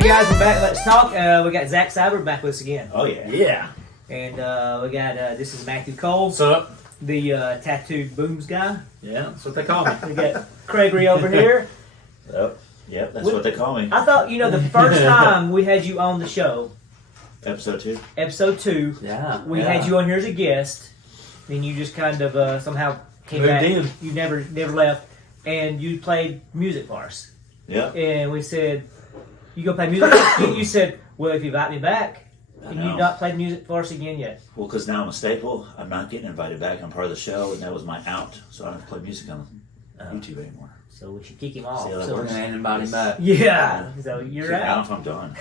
Hey guys, we're back. Let's talk. We got Zach Cyber back with us again. Oh yeah. Yeah. And we got, this is Matthew Cole. What's up? The tattooed booms guy. Yeah, that's what they call me. We got Craigery over here. Yep, that's what they call me. I thought, the first time we had you on the show, Episode 2. episode 2, Yeah. we had you on here as a guest, and you just kind of somehow came Moved back. in. You never left, and you played music for us. Yep. And we said, you go play music? You said, well, if you invite me back, and you've not played music for us again yet. Well, because now I'm a staple. I'm not getting invited back. I'm part of the show, and that was my out. So I don't play music on YouTube anymore. So we should kick him off. See how that So- works? And anybody back. Yeah. So you're Out out. if I'm done.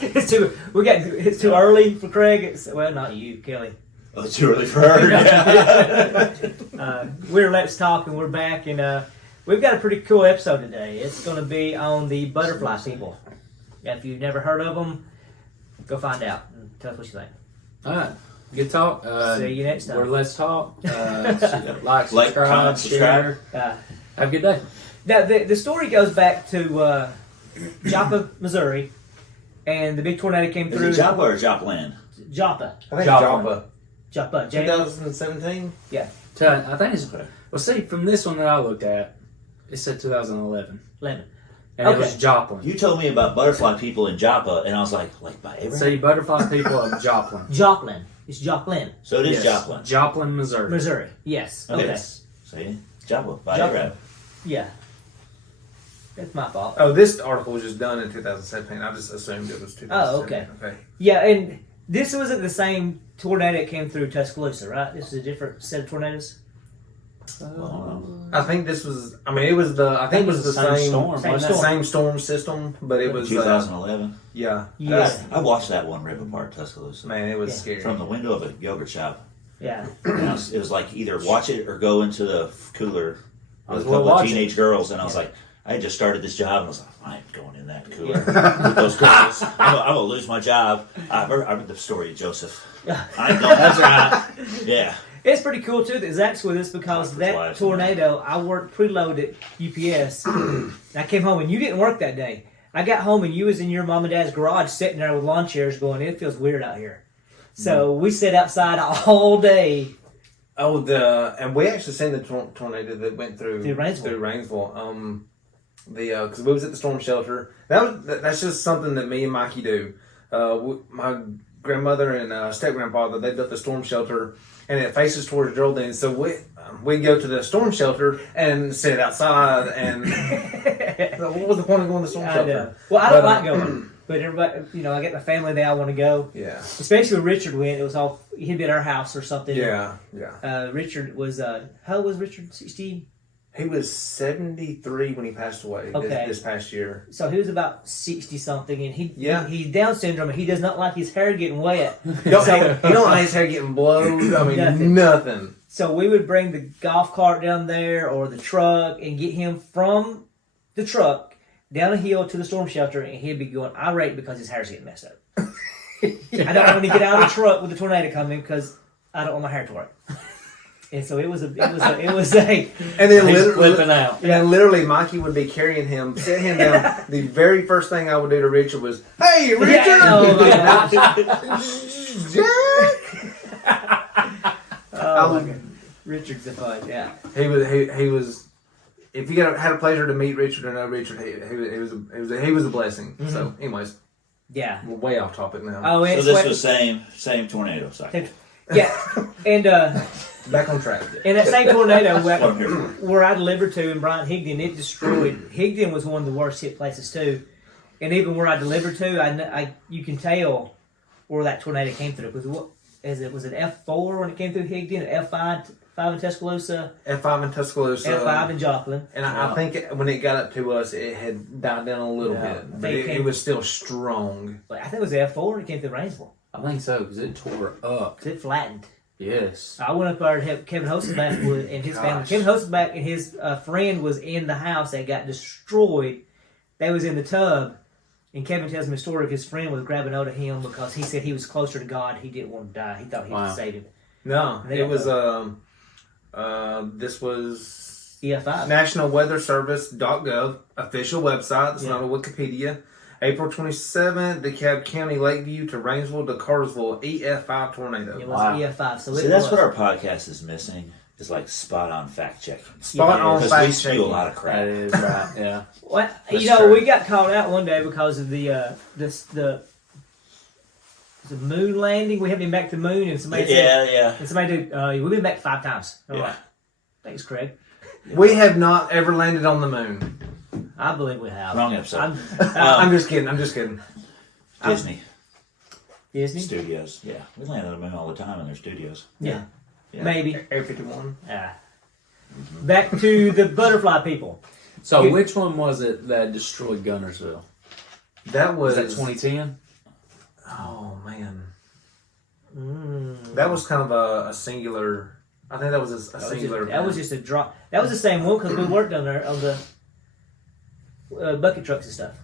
It's too early for Craig. Well, not you, Kelly. Oh, it's too early for her. We're Let's Talk, and we're back, and we've got a pretty cool episode today. It's going to be on the butterfly people. If you've never heard of them, go find out and tell us what you think. All right. Good talk. See you next time. We're Let's Talk. Like, subscribe, comment, share. Uh, Have a good day. Now, the story goes back to Joplin, Missouri, and the big tornado came Is through. it Joplin or Joplin? Joplin. I think Joplin. Joplin. 2017? Yeah. I think it's. Okay. Well, see, from this one that I looked at, it said 2011. 11. And Okay. it was Joplin. You told me about butterfly people in Joppa, and I was like by Abraham? See, butterfly people of Joplin. Joplin. It's Joplin, So it is Yes. Joplin. Joplin, Missouri. Missouri. Yes. Okay. Yes. See? Joppa. By Joplin. Abraham. Yeah. That's my fault. Oh, this article was just done in 2017. I just assumed it was 2017. Oh, okay. Yeah, and this wasn't the same tornado that came through Tuscaloosa, right? This was a different set of tornadoes. I think this was, it was the same storm. Same wasn't it? storm. same storm system, but it was, 2011. yeah. Yeah. I watched that one rip apart Tuscaloosa. Man, it was Yeah. scary. From the window of a yogurt shop. Yeah. And it was like either watch it or go into the cooler with a well couple of watching. teenage girls, and I was like, I had just started this job, and I was like, I ain't going in that cooler with those girls. I'm gonna lose my job. I read the story of Joseph. I ain't going. That's right. Yeah. It's pretty cool, too, that Zach's with us because For that twice. tornado, I worked preload at UPS. And I came home, and you didn't work that day. I got home, and you was in your mom and dad's garage sitting there with lawn chairs going, it feels weird out here. So we sat outside all day. Oh, and we actually seen the tornado that went through Rainsville. Because we was at the storm shelter. That's just something that me and Mikey do. My grandmother and step grandfather, they built the storm shelter, and it faces towards Geraldine. So we go to the storm shelter and sit outside. And what was the point of going to the storm I shelter? know. Well, I don't like going, but everybody, I get my family there. I want to go. Yeah, Especially when Richard went. It was all he'd be at our house or something. yeah. Richard was how old was Richard? 60. He was 73 when he passed away. Okay. This past year. So he was about 60 something, and Yeah. he's Down syndrome, and he does not like his hair getting wet. He don't like his hair getting blowed. Nothing. So we would bring the golf cart down there or the truck and get him from the truck down a hill to the storm shelter, and he'd be going irate because his hair's getting messed up. I don't want to get out of the truck with the tornado coming because I don't want my hair to work. And so it was a, And then He's flipping out. And then literally, Mikey would be carrying him, setting him down. The very first thing I would do to Richard was, "Hey, Richard!" Yeah, oh my gosh. Jack! Oh my God. Richard's a fun, yeah. He was. If you had a pleasure to meet Richard or know Richard, he was a blessing. So, anyways, Yeah. we're way off topic now. Oh, So and this was same tornado cycle. yeah. And Back on track. in that same tornado From here. where I delivered to in Bryant Higdon, it destroyed. Higdon was one of the worst hit places too. And even where I delivered to, you can tell where that tornado came through. Because was it F4 when it came through Higdon, F5 in Tuscaloosa, F5 in Tuscaloosa. F5 in Joplin. And I think when it got up to us, it had died down a little bit. But it was still strong. I think it was F4 when it came through Rainsville. I think so, because it tore up. 'Cause it flattened. Yes. I went up there to help Kevin Hosenback and his family. Gosh. Kevin Hosenback and his friend was in the house that got destroyed. They was in the tub. And Kevin tells me a story of his friend was grabbing hold of him because he said he was closer to God. He didn't want to die. He thought he could save him. No, They it got was, this was EF5. National Weather Service.gov, official website. It's not a Wikipedia. April 27th, DeKalb County, Lakeview to Rainsville to Carsville, EF5 tornado. It was EF5. So see, that's what our podcast is missing. Is like spot on fact checking. Spot on fact checking. We spew a lot of crap. That is right. Yeah. Well, true. we got called out one day because of the moon landing. We haven't been back to the moon, and somebody said, and somebody did. We've been back 5 times. I'm like, thanks, Craig. We have not ever landed on the moon. I believe we have. Wrong episode. I'm just kidding. I'm just kidding. Disney Studios. Yeah, we land on the moon all the time in their studios. Yeah. Maybe. Air 51. Yeah. Back to the butterfly people. So which one was it that destroyed Gunnersville? That was that 2010? Oh man, that was kind of a singular. I think that was a singular. That was just a drop. That was the same one because we worked on there on the bucket trucks and stuff.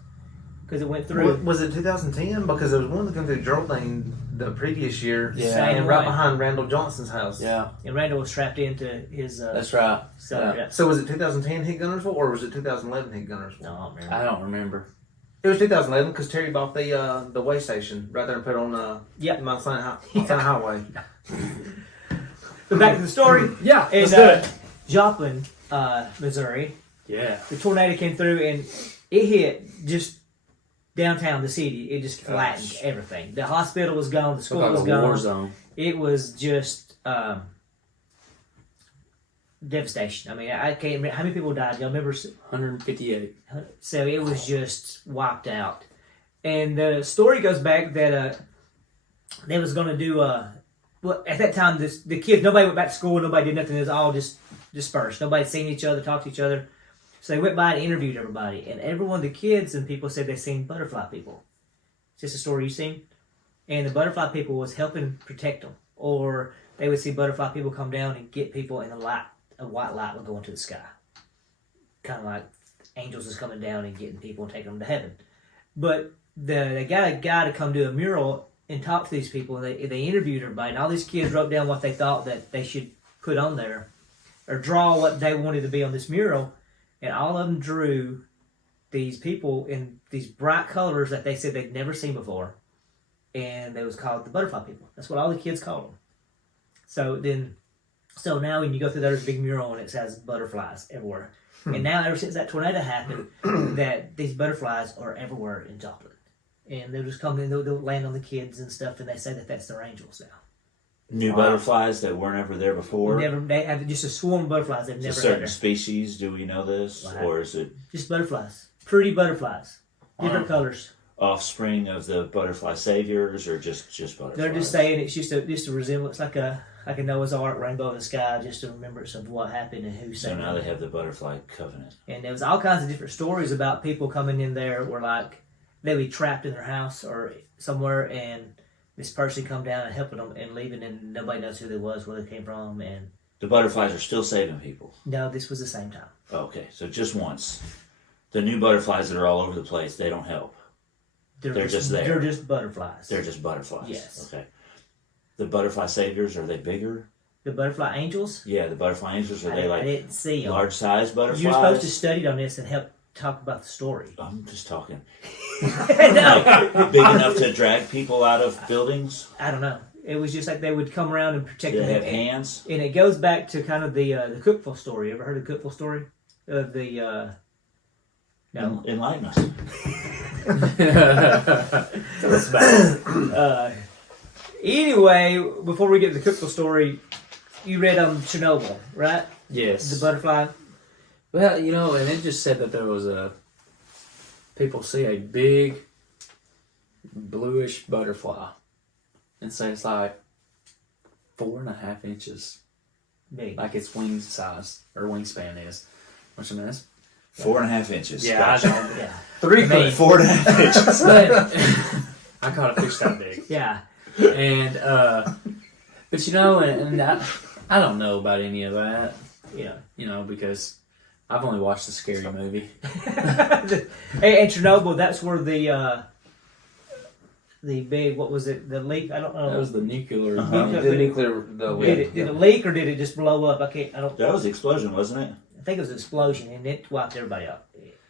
Because it went through. Was it 2010? Because there was one that came through Joplin the previous year. Yeah. And right behind Randall Johnson's house. Yeah. And Randall was strapped into his. That's right. So was it 2010 hit Gunnersville or was it 2011 hit Gunnersville? No, I don't remember. I don't remember. It was 2011 because Terry bought the way station right there and put it on Mount Sinai Highway. But back to the story. Yeah. In Joplin, Missouri. Yeah. The tornado came through and it hit just downtown the city. It just flattened everything. The hospital was gone. The school was gone. War zone. It was just devastation. I mean, I can't remember how many people died. Y'all remember? 158. So it was just wiped out. And the story goes back that they was going to do well, at that time, the kids, nobody went back to school. Nobody did nothing. It was all just dispersed. Nobody had seen each other, talked to each other. So they went by and interviewed everybody. And every one of the kids and people said they seen butterfly people. It's just a story you've seen. And the butterfly people was helping protect them. Or they would see butterfly people come down and get people and a white light would go into the sky. Kind of like angels is coming down and getting people and taking them to heaven. But they got a guy to come do a mural and talk to these people. And they interviewed everybody. And all these kids wrote down what they thought that they should put on there. Or draw what they wanted to be on this mural. And all of them drew these people in these bright colors that they said they'd never seen before. And they was called the butterfly people. That's what all the kids called them. So now when you go through there, there's a big mural and it says butterflies everywhere. And now ever since that tornado happened, that these butterflies are everywhere in Joplin. And they'll just come in, they'll land on the kids and stuff, and they say that that's their angels now. New butterflies that weren't ever there before? They have just a swarm of butterflies they've never had certain there. species, do we know this? Or is it just butterflies? Pretty butterflies. Different colors. Offspring of the butterfly saviors or just butterflies? They're just saying it's just a resemblance, like a Noah's Ark, rainbow in the sky, just a remembrance of what happened and who saved them. So now they have the butterfly covenant. And there was all kinds of different stories about people coming in there where like they would be trapped in their house or somewhere and this person come down and helping them and leaving and nobody knows who they was, where they came from. And the butterflies are still saving people? No, this was the same time. Okay, so just once. The new butterflies that are all over the place, they don't help. They're just there. They're just butterflies. They're just butterflies. Yes. Okay. The butterfly saviors, are they bigger? The butterfly angels? Yeah, the butterfly angels, are they like I didn't see them. Large size butterflies? You're supposed to study on this and help talk about the story. I'm just talking. No. Big enough to drag people out of buildings? I don't know. It was just like they would come around and protect them. They have hands? And it goes back to kind of the Cookville story. You ever heard of the Cookville story? Of the no. Enlighten us. Anyway, before we get to the Cookville story, you read on Chernobyl, right? Yes. The butterfly. Well, and it just said that there was people see a big bluish butterfly and say it's like 4.5 inches Big. like its wing size or wingspan is. Which I mean, that's 4.5 inches. Yeah, Gotcha. Yeah. 3 feet. 4.5 inches. But I caught a fish that big. Yeah. And but and I don't know about any of that. Yeah. Because I've only watched the Scary Movie. And Chernobyl, that's where the big, what was it? The leak? I don't know. That was the nuclear. The nuclear. Did it leak or did it just blow up? I don't. That was the explosion, wasn't it? I think it was an explosion, and it wiped everybody out.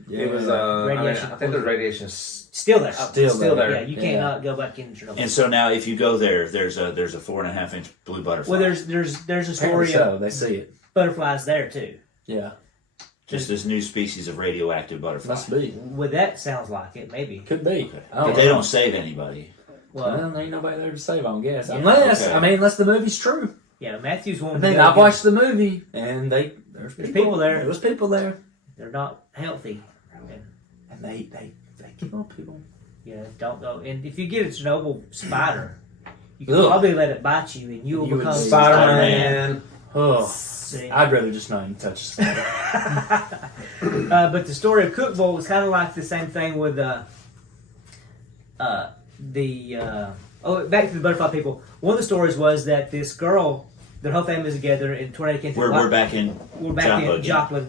Yeah. It was. Radiation. I think there's radiation Still there. still there. Yeah, you cannot go back in Chernobyl. And so now, if you go there, there's a 4.5-inch blue butterfly. Well, there's a story So of they see it. butterflies there too. Yeah. just this new species of radioactive butterfly. Must be. Well, that sounds like it. Maybe. Could be. Okay. I don't But they know. don't save anybody. Well, there ain't nobody there to save, I guess. Yeah. Unless, Okay. unless the movie's true. Yeah, Matthew's one. I think I've watched the movie, and there's people there. There was people there. They're not healthy. And they kill people. Yeah, don't go. And if you get a Chernobyl spider, you can Ugh. probably let it bite you, and you will You would become see Spider-Man. Oh, See. I'd rather just not even touch it. But the story of Cookville was kind of like the same thing with back to the butterfly people. One of the stories was that this girl, their whole family was together, and tornado came through. We're back in Joplin,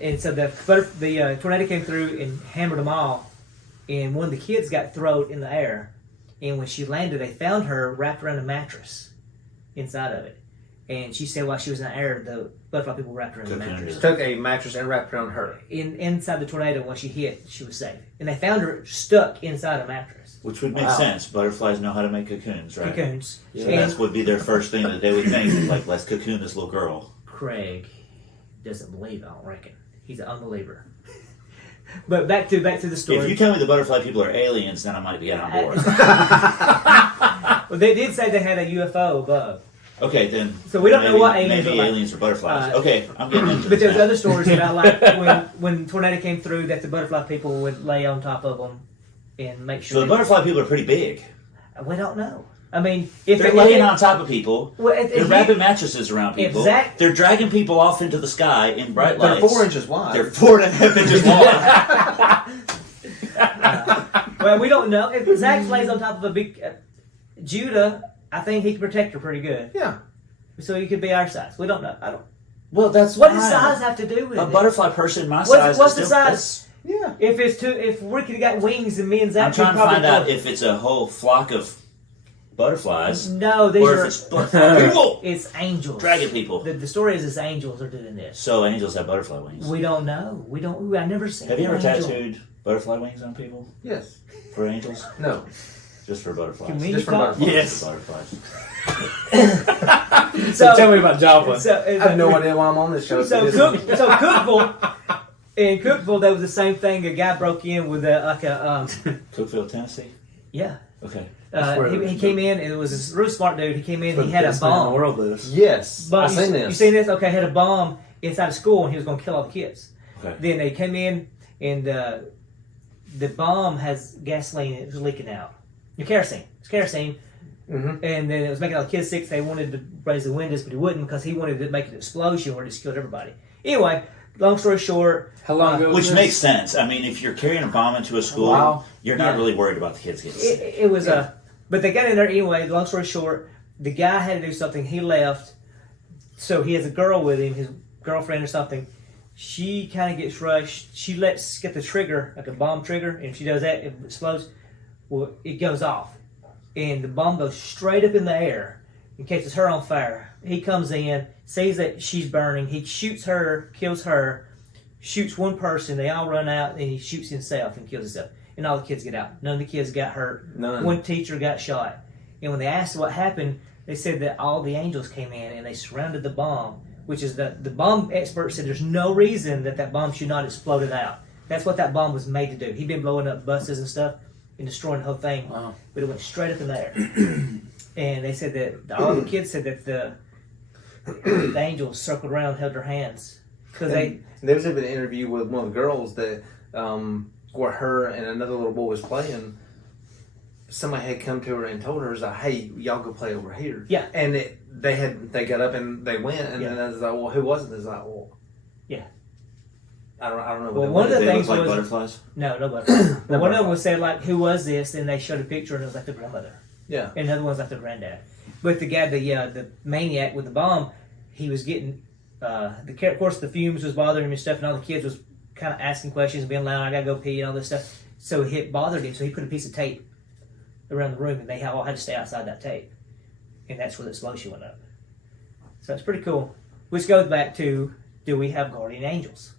and so the tornado came through and hammered them all, and one of the kids got thrown in the air, and when she landed, they found her wrapped around a mattress inside of it. And she said while she was in the air, the butterfly people wrapped her in the mattress. Took a mattress and wrapped it around her. Inside the tornado, when she hit, she was safe. And they found her stuck inside a mattress. Which would make sense. Butterflies know how to make cocoons, right? Cocoons. So And that would be their first thing that they would think, like, let's cocoon this little girl. Craig doesn't believe, I don't reckon. He's an unbeliever. But back to the story. If you tell me the butterfly people are aliens, then I might be on board. Well, they did say they had a UFO above. Okay, then. So we don't know what aliens maybe are like. aliens or butterflies. Okay, I'm getting into But this there's now. other stories about like when tornado came through that the butterfly people would lay on top of them and make sure. So the butterfly people are pretty big. We don't know. I mean, if They're laying on top of people. Well, They're wrapping mattresses around people. They're dragging people off into the sky in bright They're lights. 4 inches wide. They're 4.5 inches wide. Well, we don't know if Zach lays on top of a big Judah. I think he can protect her pretty good. Yeah. So he could be our size. We don't know. I don't. Well, that's What fine. does size have to do with A it? butterfly person my size. What's is the still- size? Yeah. If Ricky got wings and me and Zach, I'm trying could to find probably out if it's a whole flock of butterflies No, these or if are. it's butterfly people It's angels. dragging people. The story is angels are doing this. So angels have butterfly wings. We don't know. We don't. I never seen. Have you ever an angel. tattooed butterfly wings on people Yes. for angels? No. Just for butterflies. Can we Just for talk? butterflies. Yes. For butterflies. So tell me about Joplin. I have no idea why I'm on this show. So Cookville, in Cookville, there was the same thing. A guy broke in with Cookville, Tennessee? yeah. Okay. He came in. And it was a really smart dude. He came in. He had a Best man in the bomb. world lives. Yes. But I've seen this. You seen this? Okay, had a bomb inside a school, and he was going to kill all the kids. Okay. Then they came in, and the bomb has gasoline. It was leaking out. Kerosene. It's kerosene. Mm-hmm. And then it was making all the kids sick. So they wanted to raise the windows, but he wouldn't because he wanted to make an explosion where it just killed everybody. Anyway, long story short, How long ago was Which this? makes sense. I mean, if you're carrying a bomb into a school, Wow. you're not Yeah. really worried about the kids getting sick. it was but they got in there anyway. Long story short, the guy had to do something. He left, so he has a girl with him, his girlfriend or something. She kind of gets rushed. She get the trigger, like a bomb trigger, and if she does that, it explodes. Well, it goes off, and the bomb goes straight up in the air and catches her on fire. He comes in, sees that she's burning. He shoots her, kills her, shoots one person. They all run out, and he shoots himself and kills himself. And all the kids get out. None of the kids got hurt. None. One teacher got shot. And when they asked what happened, they said that all the angels came in and they surrounded the bomb, which is the bomb expert said there's no reason that bomb should not exploded out. That's what that bomb was made to do. He'd been blowing up buses and stuff and destroying the whole thing. Wow. But it went straight up in the air. And they said that all the kids said that the angels circled around and held their hands. Because There was even an interview with one of the girls that where her and another little boy was playing. Somebody had come to her and told her, like, "Hey, y'all go play over here." Yeah. And they got up and they went, and then I was like, "Well, who was it?" It's like, "Well, yeah. I don't know." Well, What one of the They look things like was- butterflies? No, nobody. But one of them was said, like, who was this? And they showed a picture and it was like the grandmother. Yeah. And another one was like the granddad. But the guy, the maniac with the bomb, he was getting, of course, the fumes was bothering him and stuff, and all the kids was kind of asking questions, being loud, I gotta go pee and all this stuff. So it bothered him, so he put a piece of tape around the room, and they all had to stay outside that tape. And that's where the explosion went up. So it's pretty cool. Which goes back to Do we have guardian angels?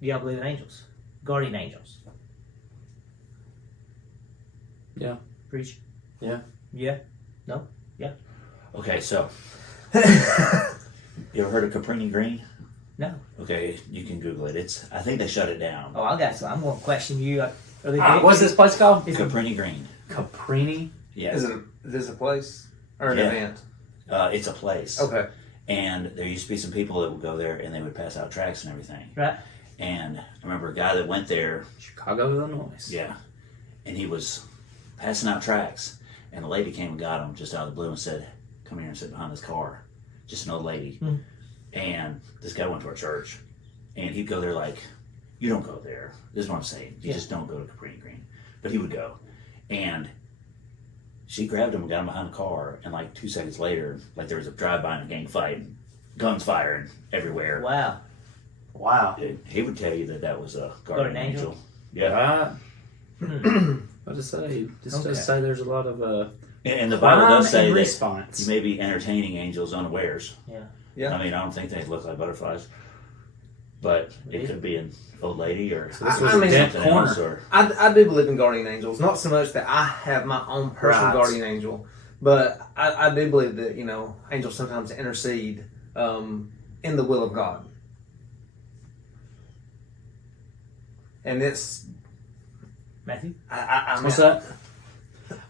Do y'all believe in angels? Guardian angels. Yeah. Preach. Yeah. Yeah. No. Yeah. Okay, so you ever heard of Caprini Green? No. Okay, you can Google it. I think they shut it down. Oh, I got you. I'm going to question you. Are they What's this place called? Caprini Green. Caprini? Yeah. Is this a place or an Yeah. event? It's a place. Okay. And there used to be some people that would go there and they would pass out tracts and everything. Right. And I remember a guy that went there. Chicago, Illinois. Yeah. And he was passing out tracts. And a lady came and got him just out of the blue and said, "Come here and sit behind this car." Just an old lady. Mm. And this guy went to our church. And he'd go there like, you don't go there. This is what I'm saying. You just don't go to Caprini Green. But he would go. And she grabbed him and got him behind the car. And like 2 seconds later, like there was a drive-by and a gang fight. And guns firing everywhere. Wow. Wow. He would tell you that was a guardian angel. Yeah. Hmm. What does it say? Just Okay. does say there's a lot of And the Bible does say that response. you may be entertaining angels unawares. Yeah. Yeah. I mean, I don't think they look like butterflies, but it could be an old lady or This I was mean, a dead something corner. else. Or I do believe in guardian angels. Not so much that I have my own personal Right. guardian angel, but I do believe that angels sometimes intercede in the will of God, and it's Matthew? I mean, What's that?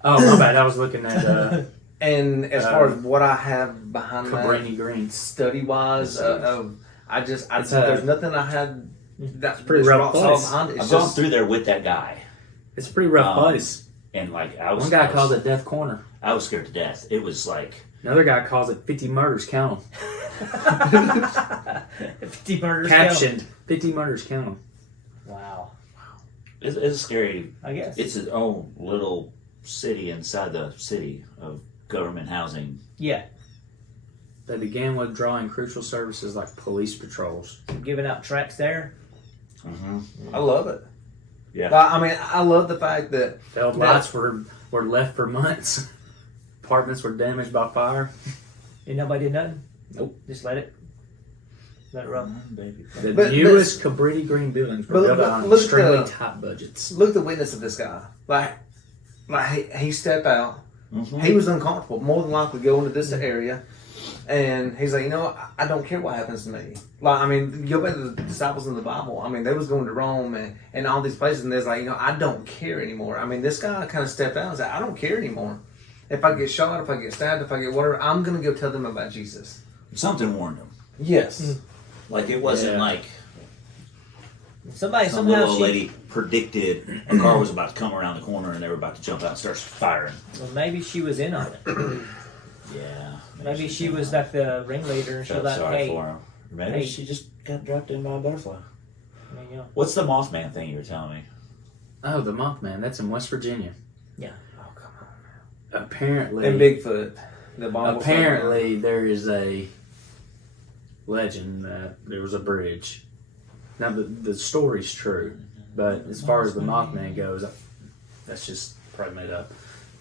Oh, my bad. I was looking at and as far as what I have behind that Cabrini Greens. study wise, It's there's nothing I had that's pretty rough rock solid place. behind it. It's I've gone just through there with that guy, It's a pretty rough place. and like I was, One guy calls it Death Corner. I was scared to death. It was like Another guy calls it 50 murders, count 50 murders. Captioned 50 murders, count 'em. Wow. it's scary. I guess. It's its own little city inside the city of government housing. Yeah. They began withdrawing crucial services like police patrols. Giving out tracts there. I love it. Yeah. But, I mean, I love the fact that Failed lights were left for months. Apartments were damaged by fire. And nobody did nothing? Nope. Just let it run. Baby. The But- newest Cabrini Green buildings were but built on look at extremely the- tight budgets. look at the witness of this guy. Like he stepped out. Mm-hmm. He was uncomfortable, more than likely going to this area, and he's like, I don't care what happens to me. Like, I mean, go back to the disciples in the Bible. I mean, they was going to Rome and all these places, and there's like, I don't care anymore. I mean, this guy kind of stepped out and said, I don't care anymore. If I get shot, if I get stabbed, if I get whatever, I'm going to go tell them about Jesus. Something warned him. Yes. Like it wasn't Yeah. like Somebody some somehow little lady predicted a car was about to come around the corner and they were about to jump out and start firing. Well, maybe she was in on it. Yeah. Maybe she was like the ringleader and she was Felt like, sorry hey, for him. Or maybe hey. she just got dropped in by a butterfly. you know. What's the Mothman thing you were telling me? Oh, the Mothman. That's in West Virginia. Yeah. Oh, come on. Apparently, And Bigfoot. The Bible apparently there is a legend that there was a bridge. Now the story's true, but as far as the Mothman goes, that's just probably made up.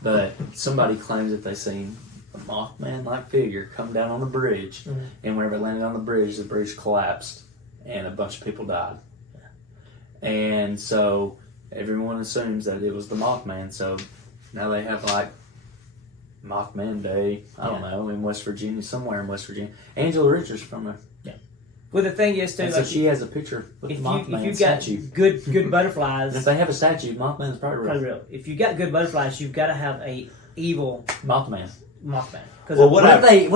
But somebody claims that they seen a Mothman-like figure come down on the bridge, and whenever it landed on the bridge collapsed, and a bunch of people died. And so everyone assumes that it was the Mothman. So now they have like Mothman Day. I don't know, in West Virginia, somewhere in West Virginia. Angela Richards from there. Well, the thing is, too, And so like, she has a picture with if the you Mothman got statue. good butterflies, And if they have a statue, Mothman is probably real. probably real. If you got good butterflies, you've got to have a evil Mothman. Mothman. Because Well, What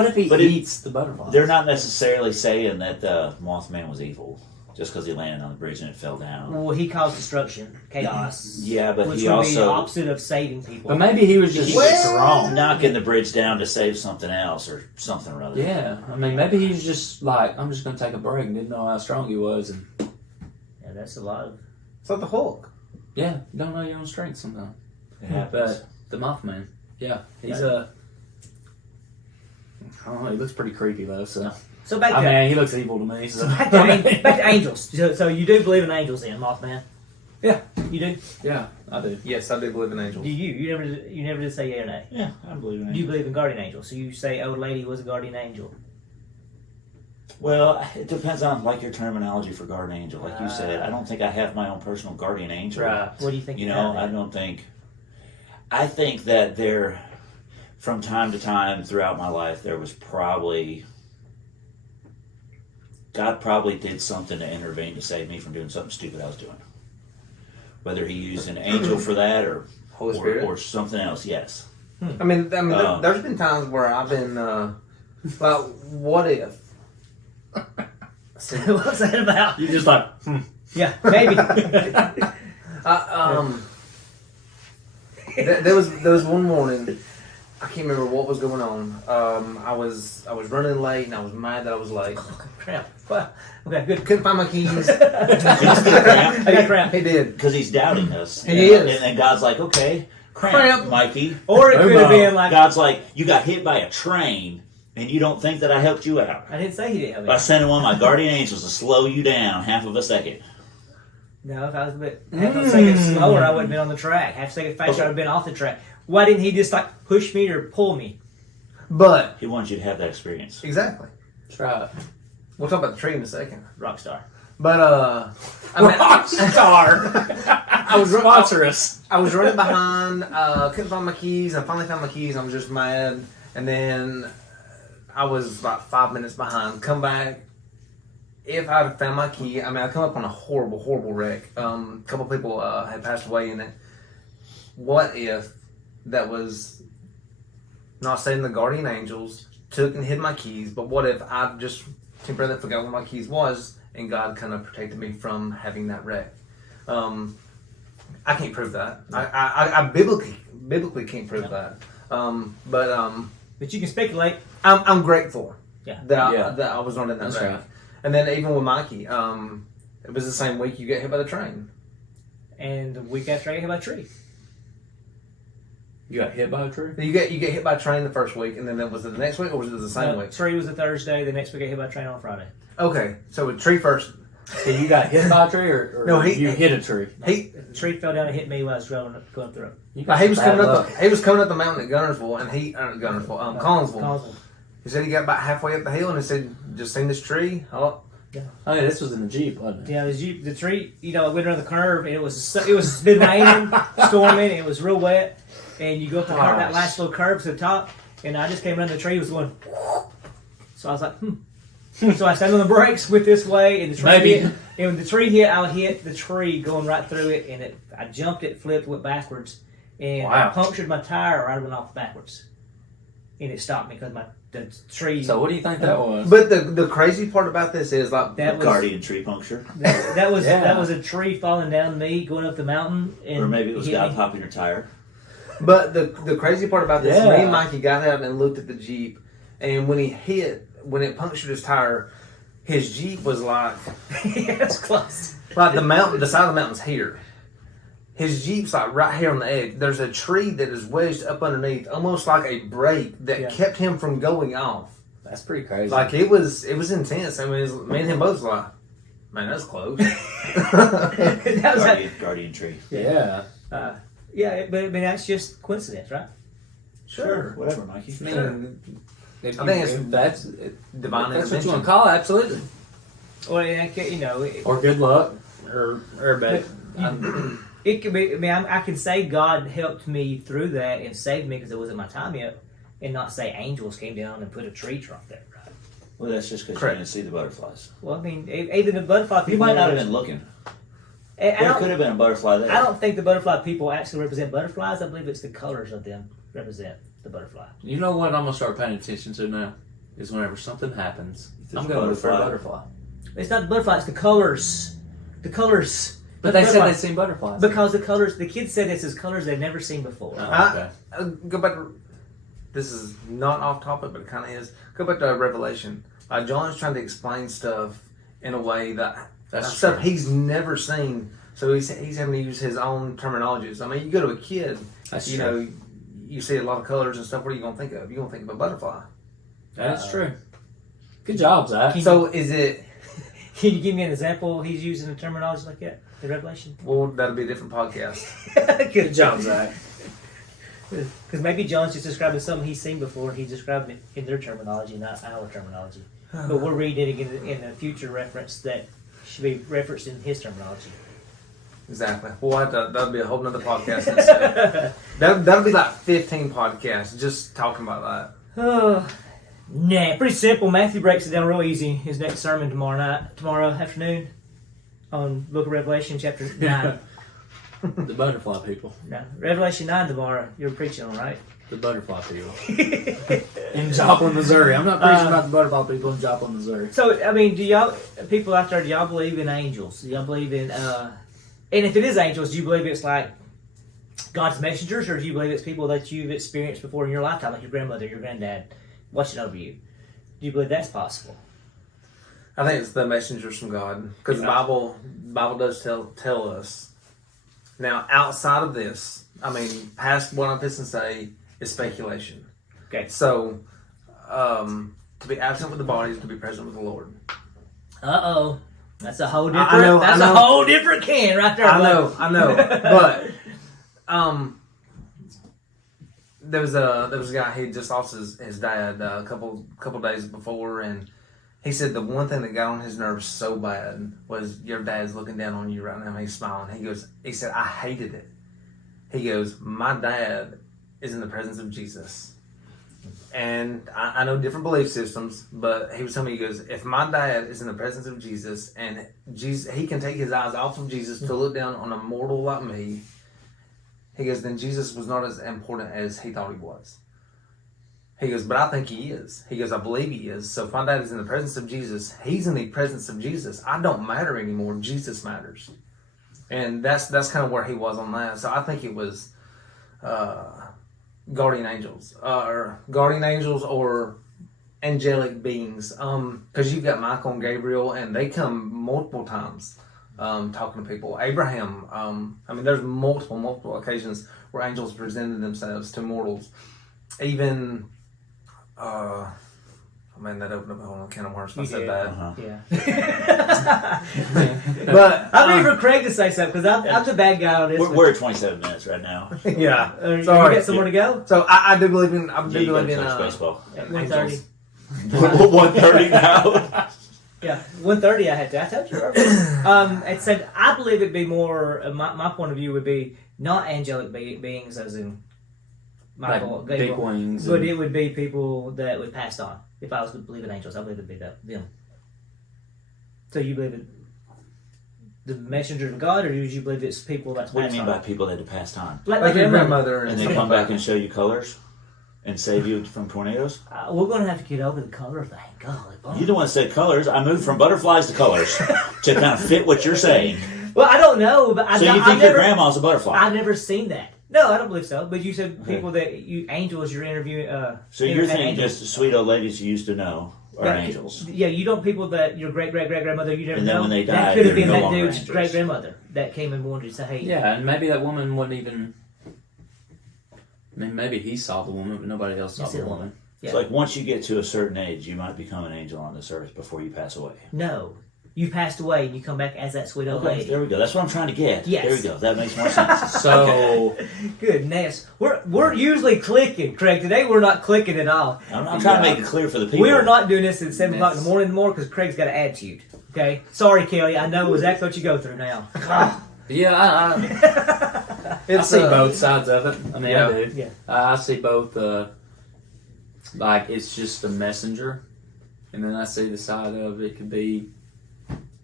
if he but eats the butterflies? They're not necessarily saying that the Mothman was evil just because he landed on the bridge and it fell down. well, he caused destruction, chaos, Yeah, but which he would be the also opposite of saving people. But maybe he was just strong. knocking the bridge down to save something else or something or other. Yeah, I mean, maybe he was just like, I'm just going to take a break and didn't know how strong he was. And Yeah, that's a lot of. It's like the Hulk. yeah, you don't know your own strength sometimes. It happens. But the Mothman, yeah, he's Yeah. I don't know, he looks pretty creepy though, so. So back I to mean, he looks evil to me, so. so back to angels. So you do believe in angels, then, Mothman? Yeah. You do? Yeah, I do. Yes, I do believe in angels. Do you never did say yeah or nay? Yeah, I believe in Do you believe in guardian angels? So you say old lady was a guardian angel. Well, it depends on like your terminology for guardian angel. Like you said, I don't think I have my own personal guardian angel. Right. What do you think? You know, I don't think. I think that there, from time to time throughout my life, there was probably God probably did something to intervene to save me from doing something stupid I was doing. Whether he used an angel for that Holy Spirit or something else, yes. I mean, there's been times where I've been like, what if? What's that about? You just like, Yeah, maybe. There was one morning, I can't remember what was going on. I was running late and I was mad that I was late. Crap. Well, okay, good. Couldn't find my keys. I got cramp. He did. Because he's doubting us. He is. And God's like, okay, Cramp. Mikey. Or it could have been like, God's like, you got hit by a train and you don't think that I helped you out. I didn't say he didn't help me. By sending one of my guardian angels to slow you down half of a second. No, if I was a bit half a second slower, I wouldn't have been on the track. Half a second faster, I would have been off the track. Why didn't he just like push me or pull me? But He wants you to have that experience. exactly. that's right. We'll talk about the tree in a second. Rockstar. But I mean, I was sponsor us. I was running behind. Couldn't find my keys. I finally found my keys. I was just mad, and then I was about 5 minutes behind. Come back. If I'd have found my key, I mean, I come up on a horrible, horrible wreck. A couple people had passed away in it. What if that was not saying the guardian angels took and hid my keys, but what if I just temporarily forgot where my keys was, and God kind of protected me from having that wreck? I can't prove that. I biblically can't prove that. But you can speculate. I'm grateful. Yeah. That Yeah. I was not in that That's wreck. right. And then even with Mikey, it was the same week you get hit by the train. And the week after, I got hit by a tree. You got hit by a tree? You get hit by a train the first week, and then was it the next week or was it the same week? Tree was a Thursday. The next week, I got hit by a train on Friday. Okay, so with tree first, So you got hit by a tree, or No, you hit a tree? The tree fell down and hit me when I was going through it. You he was coming luck. up. He was coming up the mountain at Gunnersville, and Collinsville. Collinsville. He said he got about halfway up the hill, and he said, "Just seen this tree." Oh yeah, this was in the Jeep, wasn't it? Yeah, it was the tree. You know, I went around the curve, and it was been raining, storming, and it was real wet. And you go up the curve, that last little curve to the top, and I just came around the tree. It was going. So I was like, So I sat on the brakes with this way, and the tree hit. And when the tree hit, I hit the tree going right through it, and I jumped it, flipped, went backwards, and I punctured my tire, or I went off backwards, and it stopped me because the tree. So what do you think that was? But the crazy part about this is like that was Guardian tree puncture. that was a tree falling down me going up the mountain, and Or maybe it was hit God me. popping your tire. But the crazy part about this, Yeah. me and Mikey got out and looked at the Jeep, and when it punctured his tire, his Jeep was like It's close. the side of the mountain's here. His Jeep's like right here on the edge. There's a tree that is wedged up underneath, almost like a brake that kept him from going off. That's pretty crazy. Like it was intense. I mean, me and him both was like, man, that's close. That was Guardian tree. yeah. but I mean that's just coincidence, right? Sure. Whatever, Mikey. I Sure. mean, if I think you- it's if that's divine if that's what you intervention. want to call it, absolutely. Or you know, Or good luck, or bad. it could be. I mean, I can say God helped me through that and saved me because it wasn't my time yet, and not say angels came down and put a tree trunk there. Right? Well, that's just because you Correct. didn't see the butterflies. Well, I mean, even the butterfly people. You might not have been looking. I There could don't, have been a butterfly there. I don't think the butterfly people actually represent butterflies. I believe it's the colors of them represent the butterfly. You know what I'm gonna start paying attention to now is whenever something happens, there's I'm gonna look for a butterfly. butterfly. It's not the butterfly. It's the colors. The colors. But they said butterfly. they've seen butterflies. Because the colors. The kids said this is colors they've never seen before. Oh, okay. Go back. This is not off topic, but it kind of is. Go back to Revelation. John's trying to explain stuff in a way that That's stuff true. he's never seen. So he's having to use his own terminologies. I mean, you go to a kid, That's you true. know, you see a lot of colors and stuff. What are you going to think of? You're going to think of a butterfly. That's true. Good job, Zach. So is it? Can you give me an example he's using a terminology like that in Revelation? Well, that'll be a different podcast. Good job, Zach. Because maybe John's just describing something he's seen before. He's describing it in their terminology, not our terminology. but we're reading it in a future reference that should be referenced in his terminology. Exactly. Well, that'll be a whole nother podcast. That'll be like 15 podcasts just talking about that. Nah, pretty simple. Matthew breaks it down real easy. His next sermon tomorrow afternoon on Book of Revelation, chapter 9. The butterfly people. No, Revelation 9 tomorrow. You're preaching on, right? The butterfly people. In Joplin, Missouri. I'm not preaching about the butterfly people in Joplin, Missouri. So, I mean, people out there, do y'all believe in angels? Do y'all believe in, and if it is angels, do you believe it's like God's messengers, or do you believe it's people that you've experienced before in your lifetime, like your grandmother, your granddad, watching over you? Do you believe that's possible? I think it's the messengers from God, because the Bible does tell us. Now, outside of this, I mean, past what I'm fixing to say is speculation. Okay. So, to be absent with the body is to be present with the Lord. Uh-oh. That's a whole different. A whole different can right there. I know. But there was a guy. He just lost his dad a couple days before, and he said the one thing that got on his nerves so bad was your dad's looking down on you right now. And he's smiling. He said, I hated it. He goes, my dad is in the presence of Jesus. And I know different belief systems, but he was telling me, he goes, if my dad is in the presence of Jesus and Jesus, he can take his eyes off of Jesus to look down on a mortal like me, he goes, then Jesus was not as important as he thought he was. He goes, but I think he is. He goes, I believe he is. So if my dad is in the presence of Jesus, he's in the presence of Jesus. I don't matter anymore. Jesus matters. And that's kind of where he was on that. So I think it was guardian angels or angelic beings, because you've got Michael and Gabriel, and they come multiple times talking to people. Abraham, I mean, there's multiple occasions where angels presented themselves to mortals. Even that opened up a whole can of worms. I said that. Yeah. But I'm ready for Craig to say something, because I'm the bad guy on this. We're at 27 minutes right now. Yeah. You got somewhere to go? So I do believe in. Baseball. At 1:30. 1:30 now. Yeah, 1:30 I had to. I told you earlier. It said, I believe it'd be more, my point of view would be not angelic beings as in Michael, like big wings. But it would be people that would pass on. If I was to believe in angels, I believe it'd be them. So you believe in the messengers of God, or do you believe it's people that's passed on? What do you mean by people that have passed on? Like your grandmother. And they come back and show you colors? And save you from tornadoes? We're going to have to get over the color thing. Golly, boy. You don't want to say colors. I moved from butterflies to colors to kind of fit what you're saying. Well, I don't know, but so you think your grandma's a butterfly? I've never seen that. No, I don't believe so. But you said people angels you're interviewing. So you're thinking just sweet old ladies you used to know are angels. Yeah, you don't people that your great grandmother you never and then know. when they died, that could have been no that dude's angels. great grandmother that came and wanted to say, hey. Yeah, and maybe that woman wouldn't even. I mean, maybe he saw the woman, but nobody else saw the woman. Yeah. It's like once you get to a certain age, you might become an angel on this earth before you pass away. No. You passed away and you come back as that sweet old lady. There we go. That's what I'm trying to get. Yes. There we go. That makes more sense. So goodness, we're usually clicking, Craig. Today we're not clicking at all. I'm trying to make it clear for the people. We are not doing this at 7 o'clock in the morning anymore because Craig's got an attitude. Okay, sorry, Kelly. I know exactly what you go through now. yeah, I see both sides of it. I mean, I do. Yeah. I see both. Like it's just a messenger, and then I see the side of it could be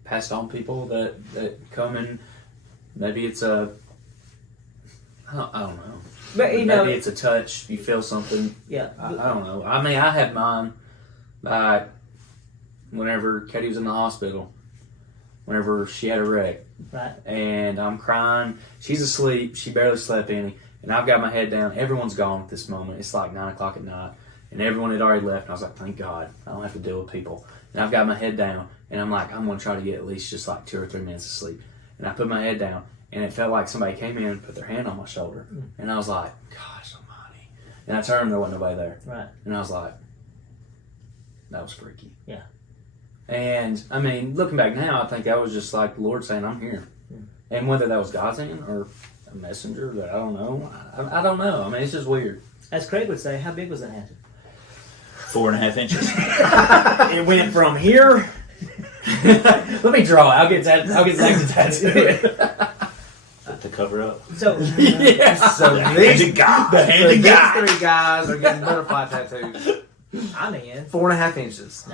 passed on people that come and maybe it's I don't know. But maybe it's a touch. You feel something. Yeah. I don't know. I mean, I had mine like whenever Katie was in the hospital. Whenever she had a wreck. Right. And I'm crying. She's asleep. She barely slept any. And I've got my head down. Everyone's gone at this moment. It's like 9 o'clock at night. And everyone had already left. And I was like, thank God. I don't have to deal with people. And I've got my head down. And I'm like, I'm going to try to get at least just like 2 or 3 minutes of sleep. And I put my head down. And it felt like somebody came in and put their hand on my shoulder. And I was like, gosh almighty. And I turned and there wasn't nobody there. Right. And I was like, that was freaky. Yeah. And, I mean, looking back now, I think that was just like the Lord saying, I'm here. And whether that was God's hand or a messenger, that I don't know. I don't know. I mean, it's just weird. As Craig would say, how big was that hand? 4.5 inches. It went from here. Let me draw. I'll get Zach to tattoo it. To cover up. So Yeah. So The these, hand of God. The so hand of these God. 3 guys are getting butterfly tattoos. I'm in. 4.5 inches.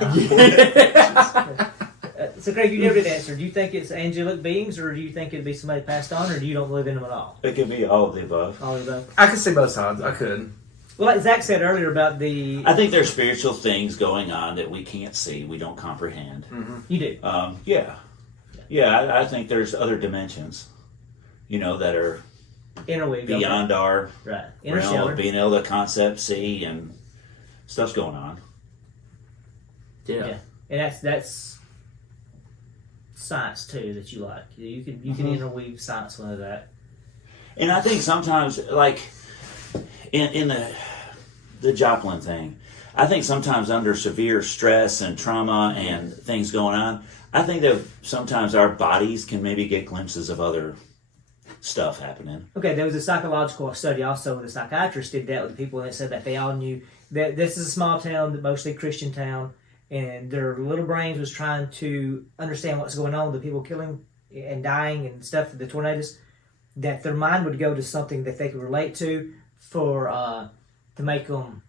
So Craig, you never did answer. Do you think it's angelic beings, or do you think it'd be somebody passed on, or do you don't believe in them at all? It could be all of the above. All of them. I could see both sides. I could. Well, like Zach said earlier about the, I think there's spiritual things going on that we can't see, we don't comprehend. you do. Yeah. I think there's other dimensions, that are Interweave. beyond our Okay. Right. realm Interstellar. of being able to concept, see, and stuff's going on. Yeah. And that's science too that you like. You can interweave science into that. And I think sometimes, like in the Joplin thing, I think sometimes under severe stress and trauma and things going on, I think that sometimes our bodies can maybe get glimpses of other stuff happening. Okay, there was a psychological study also where the psychiatrist did that with people, and it said that they all knew that this is a small town, mostly Christian town, and their little brains was trying to understand what's going on, the people killing and dying and stuff, the tornadoes, that their mind would go to something that they could relate to to make them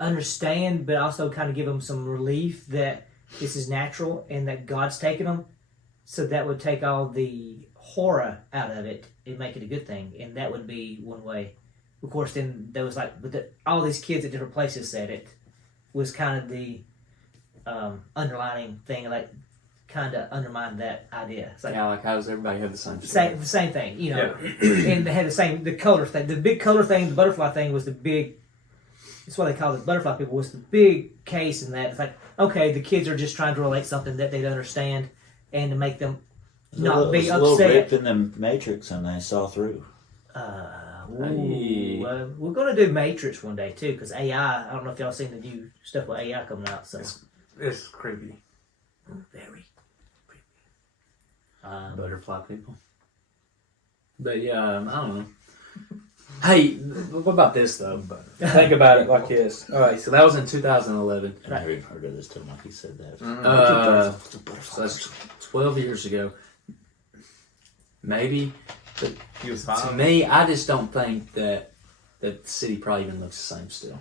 understand, but also kind of give them some relief that this is natural and that God's taken them. So that would take all the horror out of it and make it a good thing, and that would be one way. Of course, then there was all these kids at different places said it was kind of the underlining thing, like kind of undermined that idea. It's like, Yeah, like how does everybody have the same the same thing, and they had the color thing. The big color thing, the butterfly thing was the big. That's what they call it. Butterfly people was the big case in that. It's like, okay, the kids are just trying to relate something that they don't understand, and to make them not be It was a little upset. rip in the Matrix, and they saw through. We're going to do Matrix one day too, because AI. I don't know if y'all seen the new stuff with AI coming out. So It's creepy. very creepy. butterfly people. But yeah, I don't know. Hey, what about this though? Think about it like this. All right, so that was in 2011. I never even heard of this till Mikey said that. So that's 12 years ago. Maybe. But He was to 5. me, I just don't think that the city probably even looks the same still.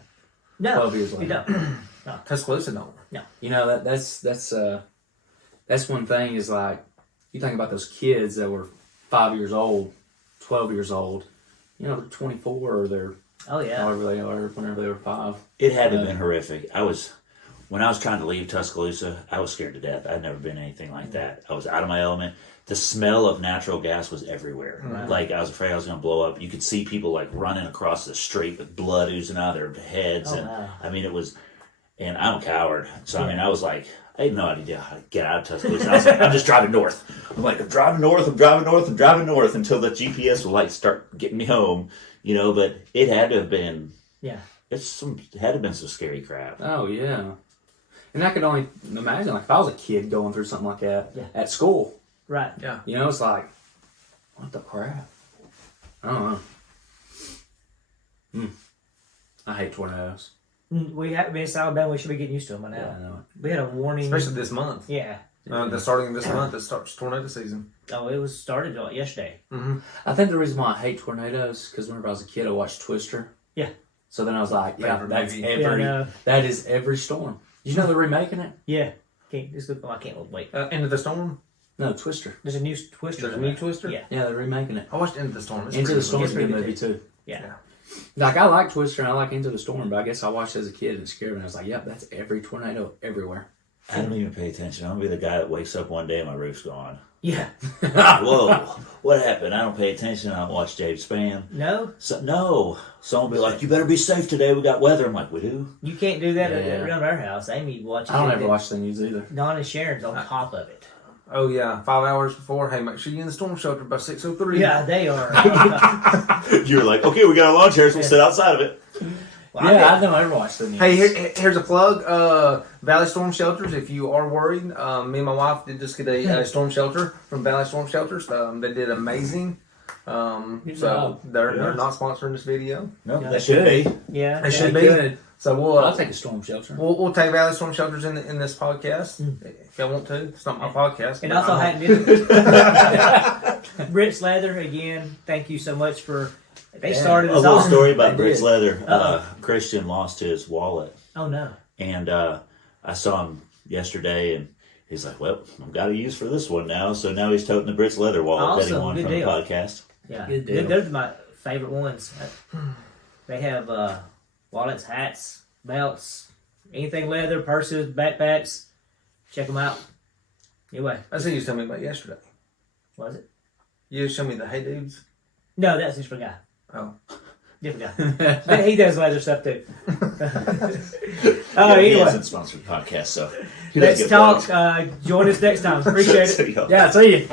No, 12 years you later. don't. Tuscaloosa don't. You know, that's one thing is like, you think about those kids that were 5 years old, 12 years old, they're 24 or they're Oh yeah. however they are whenever they were 5. It had to have been horrific. When I was trying to leave Tuscaloosa, I was scared to death. I'd never been anything like that. I was out of my element. The smell of natural gas was everywhere. Right. Like, I was afraid I was going to blow up. You could see people like running across the street with blood oozing out of their heads. Oh, And wow. I mean, and I'm a coward. So, I mean, I was like, I had no idea how to get out of Tuscaloosa. I was like, I'm just driving north. I'm like, I'm driving north until the GPS will like start getting me home, but it had to have been, Yeah. it had to have been some scary crap. Oh, yeah. And I could only imagine, like, if I was a kid going through something like that at school, Right. Yeah. it's like, what the crap? I don't know. I hate tornadoes. We have been in Alabama. We should be getting used to them by now. Yeah, I know. We had a warning. Especially this month. Yeah. Starting this month, it starts tornado season. Oh, it was started yesterday. I think the reason why I hate tornadoes because whenever I was a kid, I watched Twister. Yeah. So then I was like, yeah, Favorite that's movie. every Yeah, I know. that is every storm. Did you know they're remaking it? Yeah. I can't wait. Into the Storm? No, Twister. There's a new Twister. There's a new Twister? Yeah. Yeah, they're remaking it. I watched Into the Storm. It's Into the pretty Storm's a pretty good good movie too. Yeah. Like I like Twister and I like Into the Storm, but I guess I watched it as a kid and it scared me. I was like, yep, that's every tornado everywhere. I don't even pay attention. I'm going to be the guy that wakes up one day and my roof's gone. Yeah. Whoa, what happened? I don't pay attention. I don't watch Dave Spann. No, No. Someone will be like, you better be safe today. We got weather. I'm like, we do? you can't do that Yeah. around our house. Amy watches. I don't it. ever watch the news either. Dawn and Sharon's on top of it. Oh, yeah. 5 hours before. Hey, make sure you're in the storm shelter by 6:03. Yeah, they are. You're like, okay, we got a lawn chair, so we'll sit outside of it. Well, Yeah, I don't ever watch the news. Hey, here's a plug. Valley Storm Shelters, if you are worried. Me and my wife did just get a storm shelter from Valley Storm Shelters. They did amazing. So they're not sponsoring this video. No, Yeah. that should be. Yeah. It should They be. could. So I'll take a storm shelter. we'll take Valley Storm Shelters in this podcast if y'all want to. It's not my podcast. And but also, I Brits Leather, again, thank you so much for. They Yeah. started A us little off. story about They Brits did. Leather. Uh-oh. Christian lost his wallet, Oh, no. and I saw him yesterday, and he's like, "Well, I've got to use for this one now." So now he's toting the Brits Leather wallet that he Awesome. won Good from deal. the podcast. Yeah. Good deal. They're my favorite ones. They have wallets, hats, belts, anything leather, purses, backpacks. Check them out. Anyway, that's what you was telling me about yesterday. what was it? You showed me the Hey Dudes. No, that's a different guy. Oh. Different guy. But he does leather stuff too. He Anyway, hasn't sponsored the podcast, so he doesn't let's get talk. plugged. Join us next time. Appreciate it. See y'all. Yeah, see you.